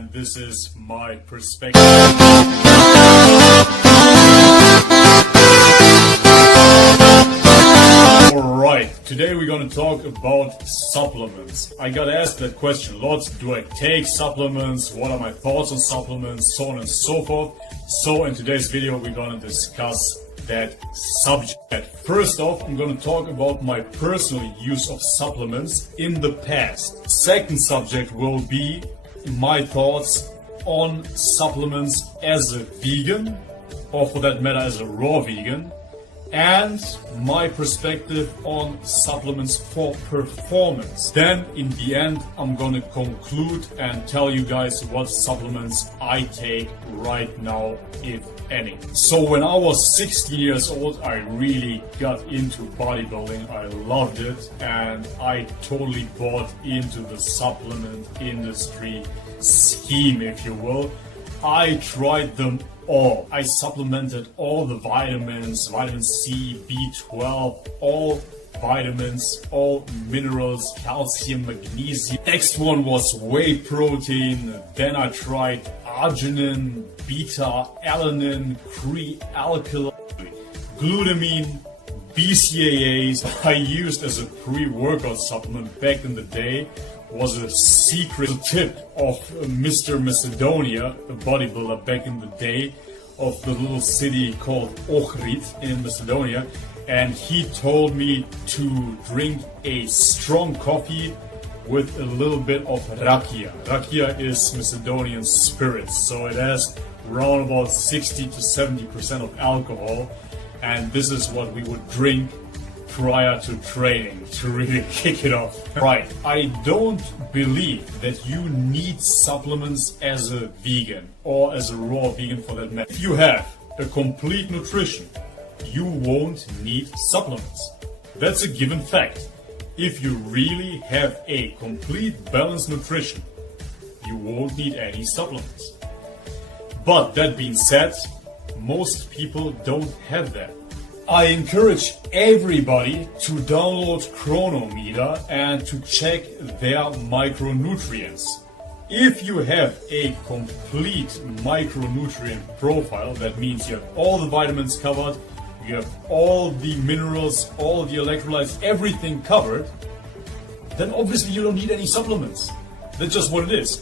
and this is my perspective. Alright, today we're gonna talk about supplements. I got asked that question lots. Do I take supplements? What are my thoughts on supplements? So on and so forth. So in today's video we're gonna discuss that subject. First off, I'm gonna talk about my personal use of supplements in the past. Second subject will be my thoughts on supplements as a vegan, or for that matter as a raw vegan, and my perspective on supplements for performance. Then in the end I'm gonna conclude and tell you guys what supplements I take right now, if any. So when I was 16 years old, I really got into bodybuilding. I loved it, and I totally bought into the supplement industry scheme, if you will. I tried them all. I supplemented all the vitamins, vitamin C, B12, all vitamins, all minerals, calcium, magnesium. Next one was whey protein. Then I tried arginine, beta-alanine, pre-alkyl, glutamine, BCAAs. I used as a pre-workout supplement back in the day was a secret tip of Mr. Macedonia, a bodybuilder back in the day of the little city called Ohrid in Macedonia, and he told me to drink a strong coffee with a little bit of rakia. Rakia is Macedonian spirits, so it has around about 60 to 70% of alcohol, and this is what we would drink prior to training to really kick it off. Right, I don't believe that you need supplements as a vegan or as a raw vegan for that matter. If you have a complete nutrition, you won't need supplements. That's a given fact. If you really have a complete balanced nutrition, you won't need any supplements. But that being said, most people don't have that. I encourage everybody to download Chronometer and to check their micronutrients. If you have a complete micronutrient profile, that means you have all the vitamins covered, you have all the minerals, all the electrolytes, everything covered, then obviously you don't need any supplements. That's just what it is.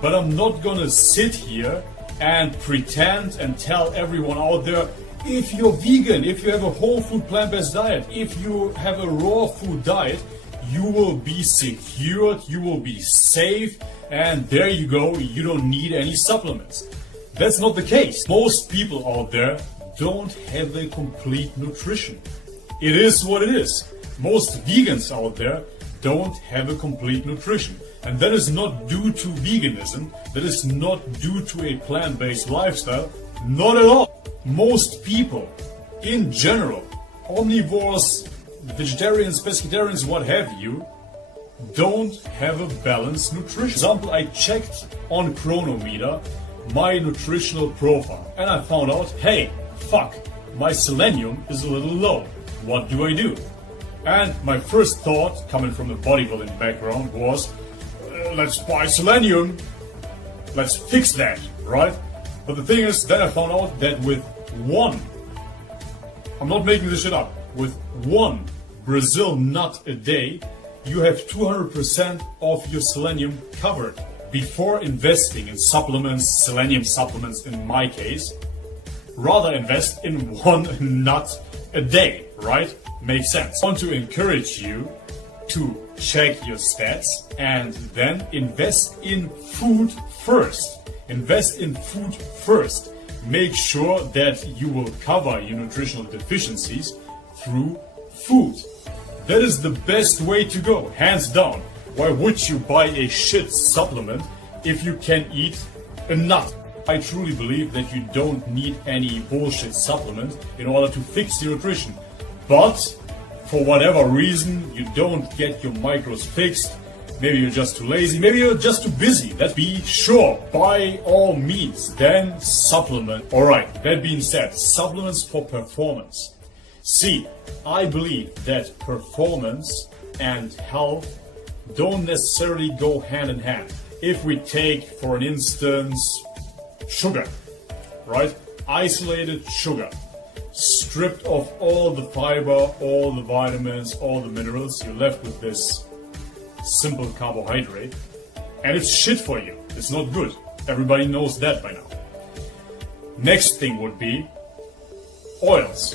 But I'm not gonna sit here and pretend and tell everyone out there, if you're vegan, if you have a whole food plant-based diet, if you have a raw food diet, you will be secured, you will be safe, and there you go, you don't need any supplements. That's not the case. Most people out there don't have a complete nutrition. It is what it is. Most vegans out there don't have a complete nutrition. And that is not due to veganism, that is not due to a plant-based lifestyle, not at all. Most people, in general, omnivores, vegetarians, pescatarians, what have you, don't have a balanced nutrition. For example, I checked on Chronometer my nutritional profile, and I found out, hey, fuck, my selenium is a little low. What do I do? And my first thought, coming from the bodybuilding background, was, let's buy selenium, let's fix that, right? But the thing is, then I found out that with one, I'm not making this shit up, with one Brazil nut a day, you have 200% of your selenium covered. Before investing in supplements, selenium supplements in my case, rather invest in one nut a day, right? Makes sense. I want to encourage you to check your stats and then invest in food first. Invest in food first. Make sure that you will cover your nutritional deficiencies through food. That is the best way to go, hands down. Why would you buy a shit supplement if you can eat a nut? I truly believe that you don't need any bullshit supplement in order to fix your nutrition. But for whatever reason you don't get your macros fixed, maybe you're just too lazy, maybe you're just too busy. Let's be sure, by all means, then supplement. Alright, that being said, supplements for performance. See, I believe that performance and health don't necessarily go hand in hand. If we take, for an instance, sugar, right? Isolated sugar, stripped of all the fiber, all the vitamins, all the minerals, you're left with this simple carbohydrate, and it's shit for you. It's not good. Everybody knows that by now. Next thing would be oils.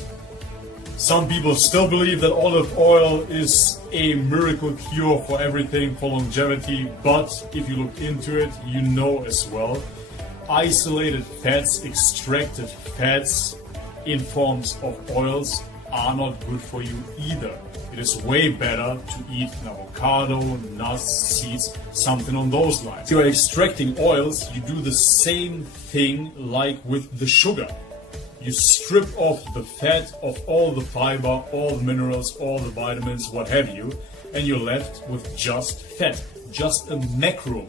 Some people still believe that olive oil is a miracle cure for everything, for longevity, but if you look into it, you know as well, isolated fats, extracted fats in forms of oils are not good for you either. It is way better to eat an avocado, nuts, seeds, something on those lines. If you're extracting oils, you do the same thing like with the sugar. You strip off the fat of all the fiber, all the minerals, all the vitamins, what have you, and you're left with just fat, just a macro.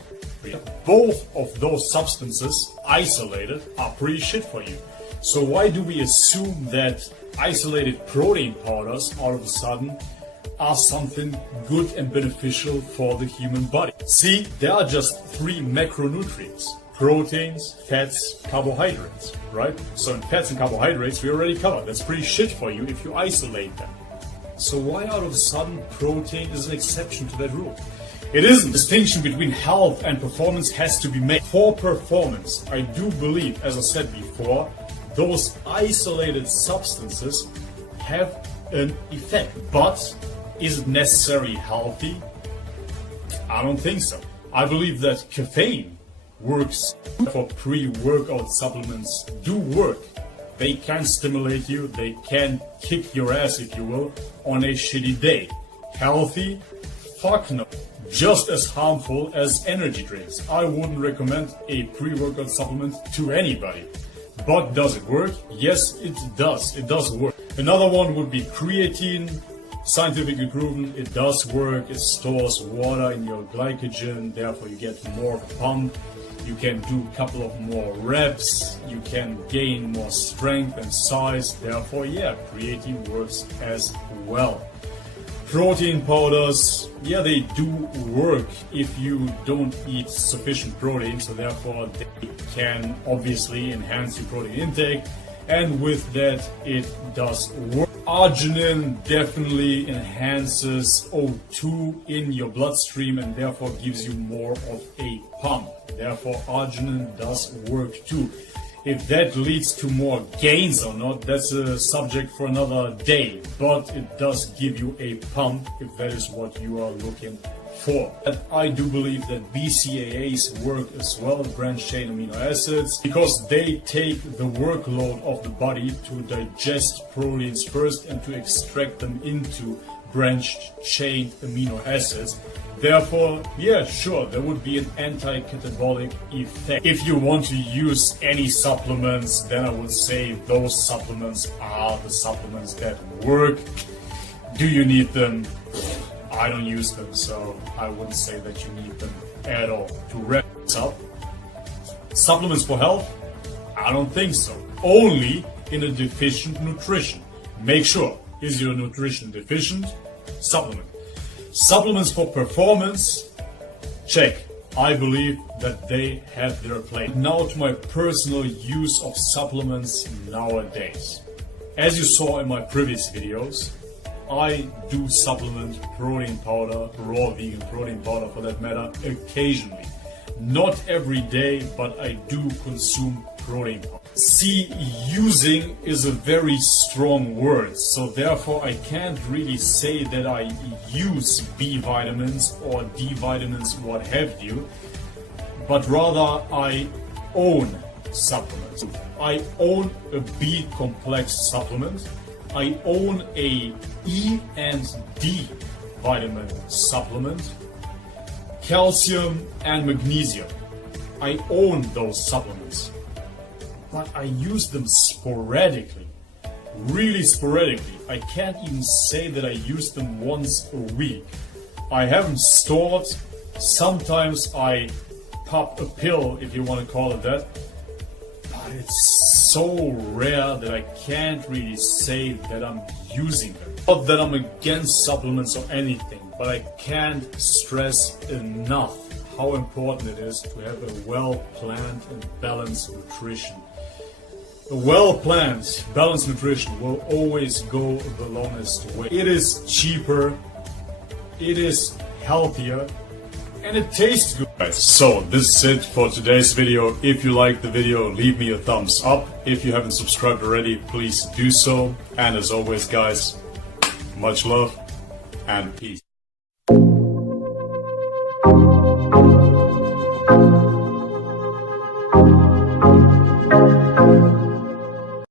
Both of those substances isolated are pretty shit for you. So why do we assume that isolated protein powders all of a sudden are something good and beneficial for the human body? See, there are just 3 macronutrients: proteins, fats, carbohydrates, right? So in fats and carbohydrates we already covered. That's pretty shit for you if you isolate them. So why all of a sudden protein is an exception to that rule? It isn't. Distinction between health and performance has to be made. For performance, I do believe, as I said before, those isolated substances have an effect. But is it necessarily healthy? I don't think so. I believe that caffeine works. For pre-workout supplements do work. They can stimulate you, they can kick your ass, if you will, on a shitty day. Healthy? Fuck no. Just as harmful as energy drinks. I wouldn't recommend a pre-workout supplement to anybody. But does it work? Yes, it does. It does work. Another one would be creatine. Scientifically proven, it does work. It stores water in your glycogen, therefore you get more of a pump. You can do a couple of more reps. You can gain more strength and size. Therefore, yeah, creatine works as well. Protein powders, yeah, they do work if you don't eat sufficient protein, so therefore they can obviously enhance your protein intake, and with that it does work. Arginine definitely enhances O2 in your bloodstream and therefore gives you more of a pump. Therefore arginine does work too. If that leads to more gains or not, that's a subject for another day. But it does give you a pump if that is what you are looking for. And I do believe that BCAAs work as well, branched chain amino acids, because they take the workload of the body to digest proteins first and to extract them into branched chain amino acids. Therefore, yeah, sure, there would be an anti-catabolic effect. If you want to use any supplements, then I would say those supplements are the supplements that work. Do you need them? I don't use them, so I wouldn't say that you need them at all. To wrap this up, supplements for health? I don't think so. Only in a deficient nutrition. Make sure, is your nutrition deficient? Supplement. Supplements for performance, check. I believe that they have their place. Now to my personal use of supplements nowadays. As you saw in my previous videos, I do supplement protein powder, raw vegan protein powder for that matter, occasionally. Not every day, but I do consume protein powder. See, using is a very strong word, so therefore I can't really say that I use B vitamins or D vitamins, what have you, but rather I own supplements. I own a B complex supplement. I own a E and D vitamin supplement, calcium and magnesium. I own those supplements, but I use them sporadically, really sporadically. I can't even say that I use them once a week. I have them stored. Sometimes I pop a pill, if you want to call it that, but it's so rare that I can't really say that I'm using them. Not that I'm against supplements or anything, but I can't stress enough how important it is to have a well-planned and balanced nutrition. A well-planned, balanced nutrition will always go the longest way. It is cheaper, it is healthier, and it tastes good. So this is it for today's video. If you liked the video, leave me a thumbs up. If you haven't subscribed already, please do so. And as always, guys, much love and peace.